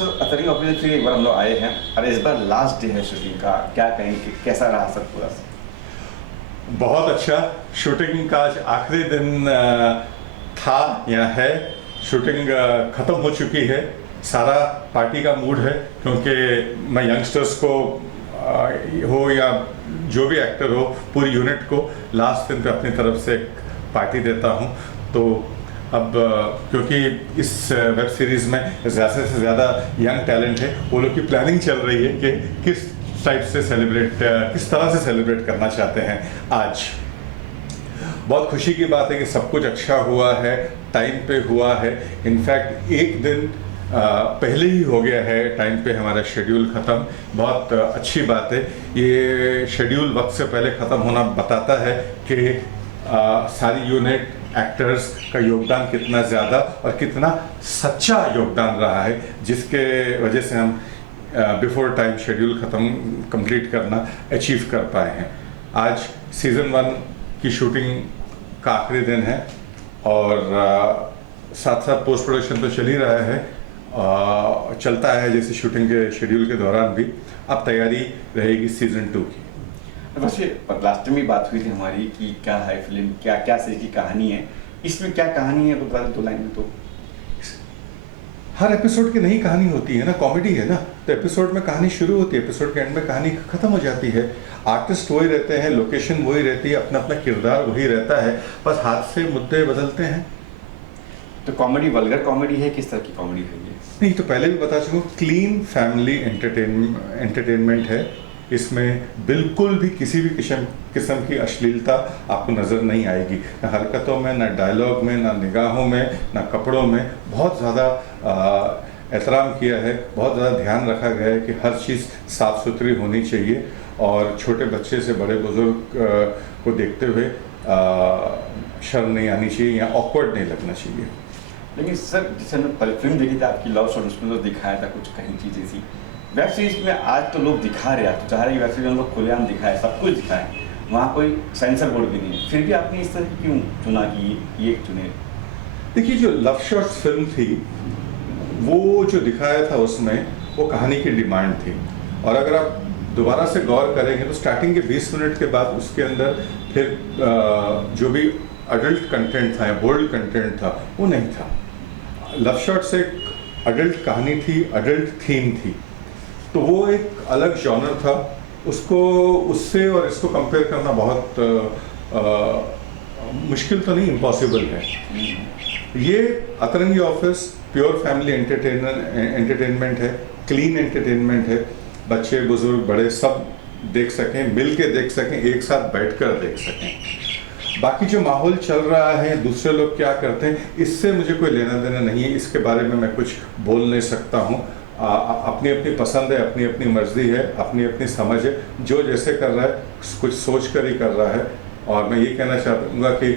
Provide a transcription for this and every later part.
Sir अतरंगी office से एक बार हम लोग आए हैं और इस बार लास्ट डे है शूटिंग का, क्या कहेंगे कैसा रहा सर पूरा? बहुत अच्छा। शूटिंग का आज आखिरी दिन था या है। शूटिंग ख़त्म हो चुकी है। सारा पार्टी का मूड है क्योंकि मैं यंगस्टर्स को हो या जो भी एक्टर हो, पूरी यूनिट को लास्ट दिन पे अपनी तरफ से एक पार्टी देता हूँ। तो अब क्योंकि इस वेब सीरीज़ में ज़्यादा से ज़्यादा यंग टैलेंट है, वो लोग की प्लानिंग चल रही है कि किस टाइप से किस तरह से सेलिब्रेट करना चाहते हैं आज। बहुत खुशी की बात है कि सब कुछ अच्छा हुआ है, टाइम पे हुआ है। इनफैक्ट एक दिन पहले ही हो गया है टाइम पे हमारा शेड्यूल ख़त्म। बहुत अच्छी बात है। ये शेड्यूल वक्त से पहले ख़त्म होना बताता है कि सारी यूनिट, एक्टर्स का योगदान कितना ज़्यादा और कितना सच्चा योगदान रहा है, जिसके वजह से हम बिफोर टाइम शेड्यूल कंप्लीट करना अचीव कर पाए हैं। आज सीज़न 1 की शूटिंग का आखिरी दिन है और साथ साथ पोस्ट प्रोडक्शन तो चल ही रहा है, चलता है जैसे शूटिंग के शेड्यूल के दौरान भी। अब तैयारी रहेगी सीज़न 2 की। वैसे लास्ट टाइम भी बात हुई थी हमारी कि क्या है फिल्म, क्या क्या सही की कहानी है, इसमें क्या कहानी है बता दो लाइन में। तो हर एपिसोड की नई कहानी होती है ना, कॉमेडी है ना, तो एपिसोड में कहानी शुरू होती है, एपिसोड के एंड में कहानी खत्म हो जाती है। आर्टिस्ट वही रहते हैं, लोकेशन वही रहती है, अपना अपना किरदार वही रहता है, बस हाथ से मुद्दे बदलते हैं। तो कॉमेडी वल्गर कॉमेडी है, किस तरह की कॉमेडी है ये? नहीं, तो पहले भी बता चुका हूँ, क्लीन फैमिली एंटरटेनमेंट है। इसमें बिल्कुल भी किसी भी किस्म की अश्लीलता आपको नज़र नहीं आएगी, ना हरकतों में, ना डायलॉग में, ना निगाहों में, ना कपड़ों में। बहुत ज़्यादा एहतराम किया है, बहुत ज़्यादा ध्यान रखा गया है कि हर चीज़ साफ़ सुथरी होनी चाहिए और छोटे बच्चे से बड़े बुजुर्ग को देखते हुए शर्म नहीं आनी चाहिए या ऑकवर्ड नहीं लगना चाहिए। लेकिन सर जैसे हमने फिल्म देखी थी आपकी लव स्टोरी, उसमें तो दिखाया था कुछ कहीं चीज़ ऐसी। वेब सीरीज में आज तो लोग दिखा रहे हैं, तो चाह रहे वेब सीरीज में लोग खुलेआम दिखाए, सब कुछ दिखाए, वहाँ कोई सेंसर बोर्ड भी नहीं है, फिर भी आपने इस तरह की क्यों चुना कि ये चुने? देखिए, जो लव शॉट्स फिल्म थी वो जो दिखाया था उसमें वो कहानी की डिमांड थी। और अगर आप दोबारा से गौर करेंगे तो स्टार्टिंग के 20 मिनट के बाद उसके अंदर फिर जो भी अडल्ट कंटेंट था या बोल्ड कंटेंट था वो नहीं था। लव शॉट्स एक अडल्ट कहानी थी, अडल्ट थीम थी, तो वो एक अलग जॉनर था। उसको उससे और इसको कंपेयर करना बहुत मुश्किल तो नहीं, इम्पॉसिबल है। ये अतरंगी ऑफिस प्योर फैमिली एंटरटेनमेंट है, क्लीन एंटरटेनमेंट है। बच्चे बुजुर्ग बड़े सब देख सकें, मिल के देख सकें, एक साथ बैठकर देख सकें। बाकी जो माहौल चल रहा है, दूसरे लोग क्या करते हैं, इससे मुझे कोई लेना देना नहीं है। इसके बारे में मैं कुछ बोल नहीं सकता हूँ। अपनी अपनी पसंद है, अपनी अपनी मर्जी है, अपनी अपनी समझ है। जो जैसे कर रहा है कुछ सोच कर ही कर रहा है। और मैं ये कहना चाहूँगा कि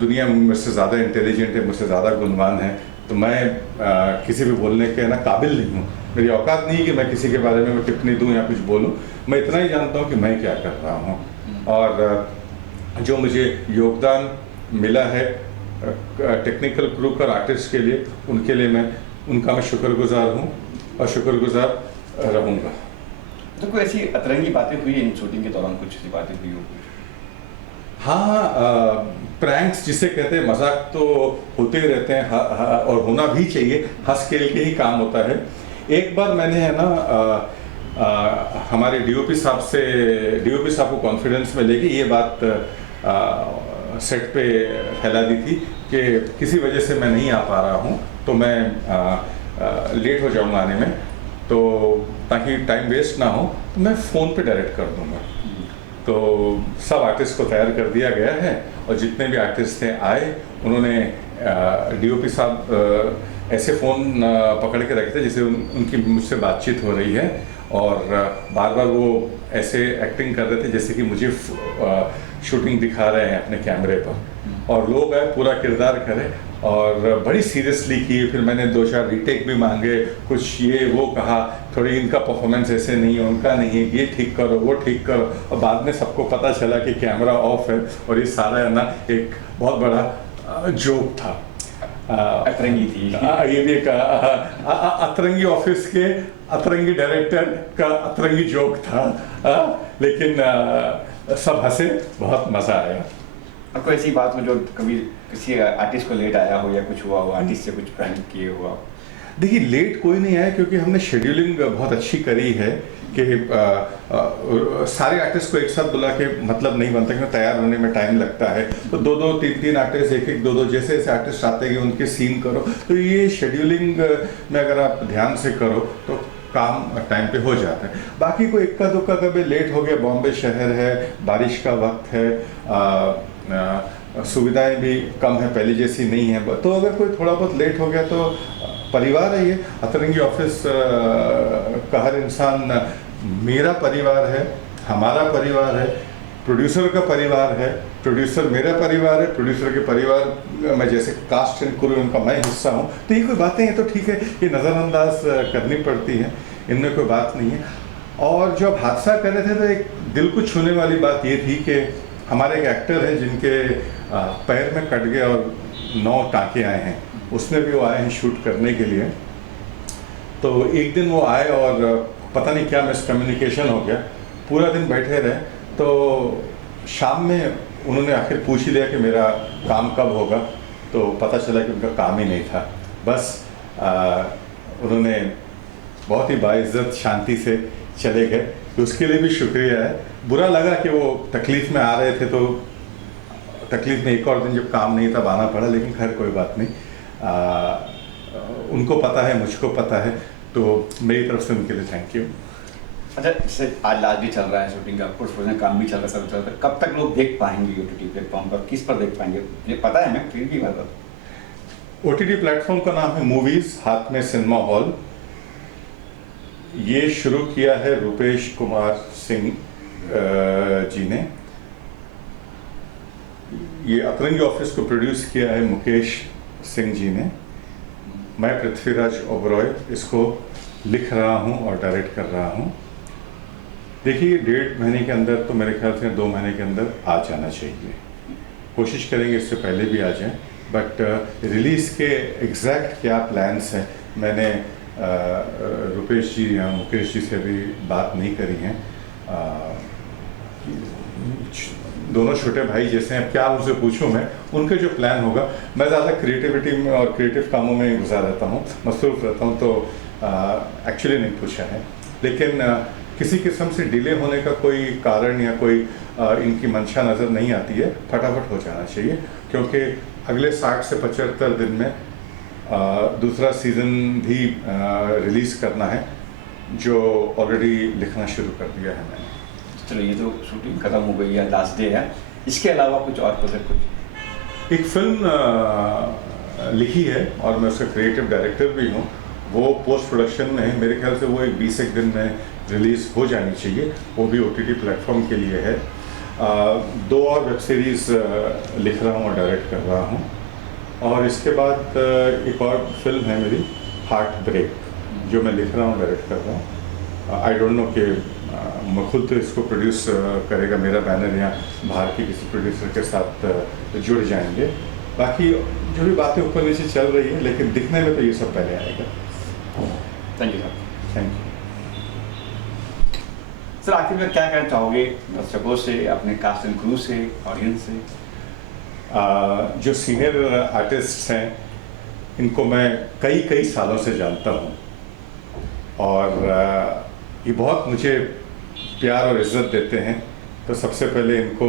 दुनिया मुझसे ज़्यादा इंटेलिजेंट है, मुझसे ज़्यादा गुणवान है, तो मैं किसी भी बोलने के ना काबिल नहीं हूँ। मेरी औकात नहीं कि मैं किसी के बारे में टिप्पणी दूँ या कुछ बोलूँ। मैं इतना ही जानता हूँ कि मैं क्या कर रहा हूँ और जो मुझे योगदान मिला है टेक्निकल क्रू और आर्टिस्ट के लिए, उनके लिए उनका मैं शुक्रगुजार हूँ और शुक्रगुजार रहूँगा। तो कोई ऐसी अतरंगी बातें हुई इन शूटिंग के दौरान, कुछ ऐसी बातें हुई हो? हाँ, प्रैंक्स जिसे कहते हैं, मजाक तो होते ही रहते हैं और होना भी चाहिए। हंस खेल के ही काम होता है। एक बार मैंने है ना हमारे डीओपी साहब को कॉन्फिडेंस में लेके ये बात सेट पे फैला दी थी कि किसी वजह से मैं नहीं आ पा रहा हूँ, तो मैं लेट हो जाऊँगा आने में, तो ताकि टाइम वेस्ट ना हो तो मैं फ़ोन पे डायरेक्ट कर दूँगा। तो सब आर्टिस्ट को तैयार कर दिया गया है और जितने भी आर्टिस्ट थे आए, उन्होंने डीओपी साहब ऐसे फ़ोन पकड़ के रखे थे जैसे उनकी मुझसे बातचीत हो रही है और बार बार वो ऐसे एक्टिंग कर रहे थे जैसे कि मुझे शूटिंग दिखा रहे हैं अपने कैमरे पर। और लोग आए, पूरा किरदार करे और बड़ी सीरियसली की। फिर मैंने 2-4 रीटेक भी मांगे, कुछ ये वो कहा, थोड़ी इनका परफॉर्मेंस ऐसे नहीं है, उनका नहीं है, ये ठीक करो, वो ठीक करो। और बाद में सबको पता चला कि कैमरा ऑफ है और ये सारा है ना एक बहुत बड़ा जोक था। अतरंगी थी। ये भी एक अतरंगी ऑफिस के अतरंगी डायरेक्टर का अतरंगी जोक था। लेकिन सब हंसे, बहुत मजा आया। आपको ऐसी बात हो जो कभी किसी आर्टिस्ट को लेट आया हो या कुछ हुआ हो, आर्टिस्ट से कुछ प्रैंक किए हुआ? देखिए, लेट कोई नहीं आया क्योंकि हमने शेड्यूलिंग बहुत अच्छी करी है कि सारे आर्टिस्ट को एक साथ बुला के मतलब नहीं बनता, क्योंकि तैयार होने में टाइम लगता है। तो दो दो तीन तीन आर्टिस्ट, एक एक दो दो जैसे जैसे आर्टिस्ट आते हैं उनके सीन करो, तो ये शेड्यूलिंग में अगर आप ध्यान से करो तो काम टाइम पे हो जाता है। बाकी कोई इक्का दुक्का कभी लेट हो गया, बॉम्बे शहर है, बारिश का वक्त है, सुविधाएं भी कम है, पहले जैसी नहीं है, तो अगर कोई थोड़ा बहुत लेट हो गया तो परिवार है ये अतरंगी ऑफिस का हर इंसान मेरा परिवार है, हमारा परिवार है, प्रोड्यूसर का परिवार है, प्रोड्यूसर मेरा परिवार है, प्रोड्यूसर के परिवार में जैसे कास्ट एंड क्रू उनका मैं हिस्सा हूँ। तो ये कोई बातें हैं तो ठीक है, ये नज़रअंदाज करनी पड़ती हैं, इनमें कोई बात नहीं है। और जब हादसा कर रहे थे तो एक दिल को छूने वाली बात ये थी कि हमारे एक एक्टर हैं जिनके पैर में कट गए और 9 टाँके आए हैं, उसमें भी वो आए हैं शूट करने के लिए। तो एक दिन वो आए और पता नहीं क्या मिसकम्युनिकेशन हो गया, पूरा दिन बैठे रहे। तो शाम में उन्होंने आखिर पूछ ही लिया कि मेरा काम कब होगा, तो पता चला कि उनका काम ही नहीं था। बस उन्होंने बहुत ही बाइज्जत शांति से चले गए, तो उसके लिए भी शुक्रिया है। बुरा लगा कि वो तकलीफ़ में आ रहे थे, तो तकलीफ़ में एक और दिन जब काम नहीं था आना पड़ा, लेकिन खैर कोई बात नहीं। उनको पता है, मुझको पता है, तो मेरी तरफ से उनके लिए थैंक यू। अच्छा, जैसे आज लास्ट डे चल रहा है शूटिंग का, कुछ काम भी चल रहा है, सब चल रहा है, कब तक लोग देख पाएंगे OTT प्लेटफॉर्म पर, किस पर देख पाएंगे? ये पता है, मैं फिर भी बात करूँ। OTT प्लेटफॉर्म का नाम है मूवीज़ हाथ में सिनेमा हॉल। ये शुरू किया है रुपेश कुमार सिंह जी ने। ये अतरंगी ऑफिस को प्रोड्यूस किया है मुकेश सिंह जी ने। मैं पृथ्वीराज ओबरॉय इसको लिख रहा हूँ और डायरेक्ट कर रहा हूँ। देखिए, 1.5 महीने के अंदर, तो मेरे ख्याल से 2 महीने के अंदर आ जाना चाहिए। कोशिश करेंगे इससे पहले भी आ जाए, बट रिलीज़ के एग्जैक्ट क्या प्लान्स हैं मैंने रुपेश जी या मुकेश जी से अभी बात नहीं करी हैं। दोनों छोटे भाई जैसे हैं, क्या उनसे पूछूं मैं, उनके जो प्लान होगा। मैं ज़्यादा क्रिएटिविटी में और क्रिएटिव कामों में गुजार रहता हूँ, मसरूफ़ रहता हूँ, तो एक्चुअली नहीं पूछा है। लेकिन किसी किस्म से डिले होने का कोई कारण या कोई इनकी मंशा नज़र नहीं आती है। फटाफट हो जाना चाहिए, क्योंकि अगले 60 से 75 दिन में दूसरा सीज़न भी रिलीज़ करना है, जो ऑलरेडी लिखना शुरू कर दिया है मैंने। चलो, ये तो शूटिंग खत्म हो गई है, लास्ट डे है, इसके अलावा कुछ और कुछ? एक फिल्म लिखी है और मैं उसका क्रिएटिव डायरेक्टर भी हूँ। वो पोस्ट प्रोडक्शन में है, मेरे ख्याल से वो एक 20 एक दिन में रिलीज़ हो जानी चाहिए। वो भी OTT प्लेटफॉर्म के लिए है। 2 और वेब सीरीज़ लिख रहा हूँ और डायरेक्ट कर रहा हूँ। और इसके बाद एक और फिल्म है मेरी, हार्ट ब्रेक, जो मैं लिख रहा हूँ, डायरेक्ट कर रहा हूँ। आई डोंट नो कि मैं खुद तो इसको प्रोड्यूस करेगा मेरा बैनर, या बाहर के किसी प्रोड्यूसर के साथ जुड़ जाएंगे। बाकी जो भी बातें ऊपर नीचे चल रही है, लेकिन दिखने में तो ये सब पहले आएगा। Thank you sir. Thank you sir. आखिर में क्या कहना चाहोगे दर्शकों से, अपने कास्ट एंड क्रू से, ऑडियंस से? जो सीनियर आर्टिस्ट हैं, इनको मैं कई सालों से जानता हूँ, और ये बहुत मुझे प्यार और इज़्ज़त देते हैं। तो सबसे पहले इनको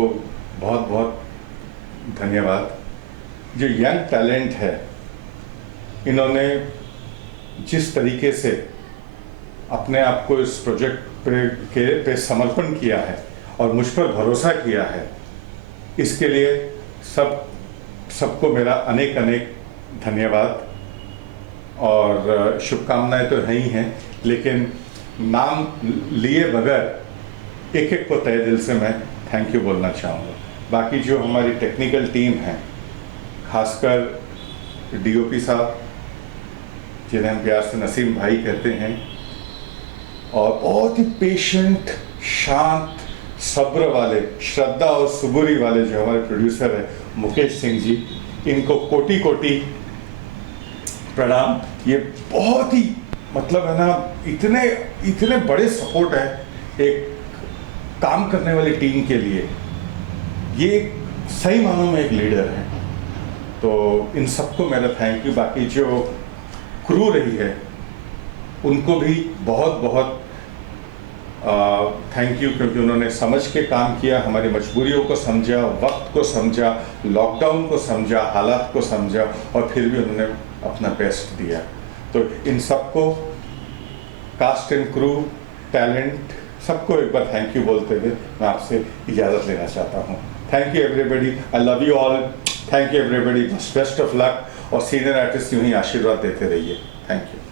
बहुत बहुत धन्यवाद। जो यंग टैलेंट है, इन्होंने जिस तरीके से अपने आप को इस प्रोजेक्ट पे समर्पण किया है और मुझ पर भरोसा किया है, इसके लिए सबको मेरा अनेक धन्यवाद और शुभकामनाएं तो हैं ही हैं, लेकिन नाम लिए बगैर एक को तहे दिल से मैं थैंक यू बोलना चाहूँगा। बाकी जो हमारी टेक्निकल टीम है, खासकर DOP साहब, जिन्हें हम प्यार से नसीम भाई कहते हैं, और बहुत ही पेशेंट, शांत, सब्र वाले, श्रद्धा और सुबुरी वाले जो हमारे प्रोड्यूसर हैं मुकेश सिंह जी, इनको कोटि प्रणाम। ये बहुत ही मतलब है ना, इतने इतने बड़े सपोर्ट है एक काम करने वाली टीम के लिए। ये सही मानों में एक लीडर है। तो इन सबको मेरा थैंक यू। बाकी जो क्रू रही है उनको भी बहुत बहुत थैंक यू, क्योंकि उन्होंने समझ के काम किया, हमारी मजबूरियों को समझा, वक्त को समझा, लॉकडाउन को समझा, हालात को समझा, और फिर भी उन्होंने अपना बेस्ट दिया। तो इन सबको, कास्ट एंड क्रू, टैलेंट, सबको एक बार थैंक यू बोलते हुए मैं आपसे इजाज़त लेना चाहता हूँ। Thank you everybody, I love you all, thank you everybody, best of luck, और सीनियर आर्टिस्ट यूँ ही आशीर्वाद देते रहिए। Thank you.